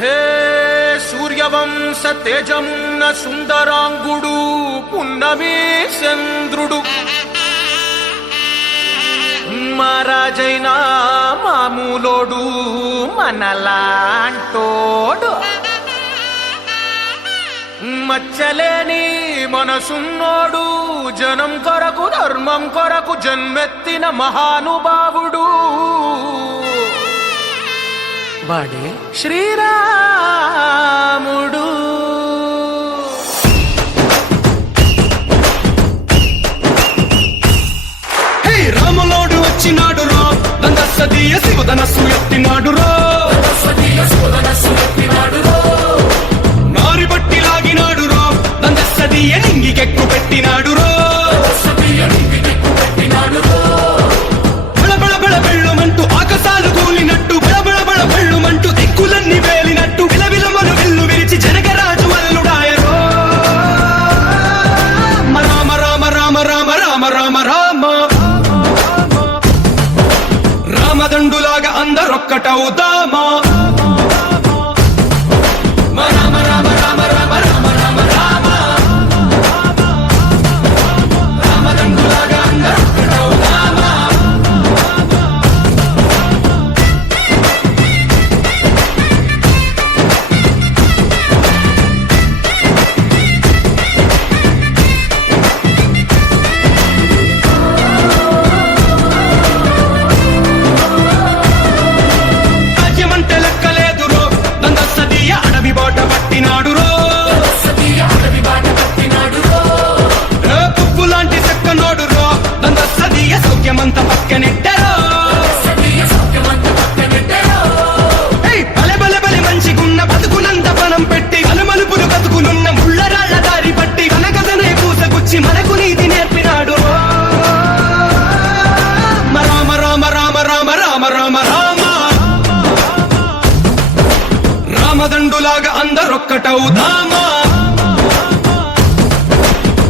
హే సూర్యవంశ తేజమున్న సుందరాంగుడు పున్నమి చంద్రుడు మహారాజైన మామూలోడు మనలాంటోడు మచ్చలేని మనసున్నోడు జనం కొరకు ధర్మం కొరకు జన్మెత్తిన మహానుభావుడు వాడే శ్రీరాముడు. హే రాములోడు వచ్చినాడు రో నందసదీయ శివధనస్సు ఎత్తినాడు రో నారి బట్టి లాగినాడు రో నందసదీయ నింగికెక్కు పెట్టినాడు రో బళబళ బళ బెళ్ళుమంటూ ఆకాశాలు కూలినట్టు బళబళ బళ బెళ్ళుమంటూ దిక్కులన్నీ వేలినట్టు విలవిలమను విల్లు విరిచి జనగరాజు అల్లుడాయరో రామ రామ రామ రామ రామ రామ రామ రామదండులాగా అందరొక్కటవుదామా రామ రామ రామ రామ రామ రామ రామ రామదండులాగా అందరొక్కటవుదామా. రాజ్యమంటే లెక్కలేదు రో నందసదీయ అడవి బాట పట్టినాడు రో పువ్వు లాంటి చెక్కనోడు రో నందసదీయ సౌఖ్యమంత పక్కనెట్టరో బలె బలె బలె మంచిగున్న బతుకునంత పనం పెట్టి కలుమలుపులు బతుకునున్న ముళ్ళరాళ్ల దారి పట్టి కనకదనే పూసగుచ్చి మనకు నీతి నేర్పినాడు రో రామ రామ రామ రామ రామ రామ రామ రామదండులాగా అందరొక్కటవుదామా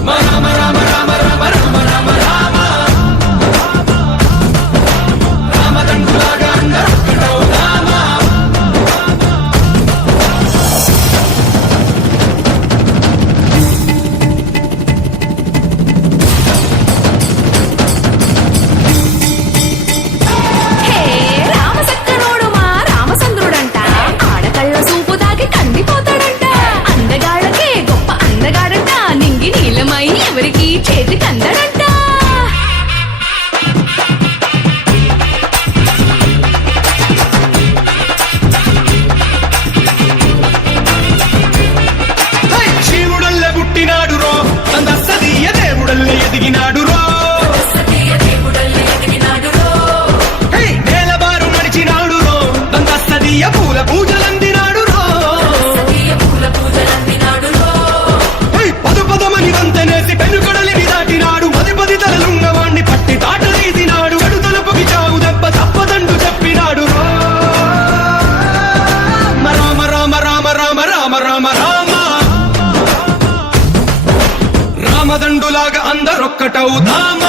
రామ రామ రామ రామ రామ రామ రామ రామదండులాగా అందరొక్కటవుదామా. హే రామసక్కనోడు మా రామచంద్రుడంట ఆడకళ్ళ సూపు దాగి కందిపోతాడంట అందగాళ్ళకే గొప్ప అందగాడంట నింగి నీలమై ఎవరికి చేతి కందడంట. హై! శివుడల్లే పుట్టినాడు రో నందసదీయ దేవుడల్లే ఎదిగినాడు రో హై! నేలబారు నడిచినాడు రో నందసదీయ పూల పూజలందినాడు రో హై! పదు పదమని వంతనేసి పెనుకడలిని దాటినాడు పది పది తలలున్నవాణ్ణి పట్టి తాటలీసినాడు చెడు తలుపుకి చావు దెబ్బ తప్పదండు చెప్పినాడు రో రామ రామ రామ రామ రామ రామ రామ రామదండులాగా అందరొక్కటవుదామా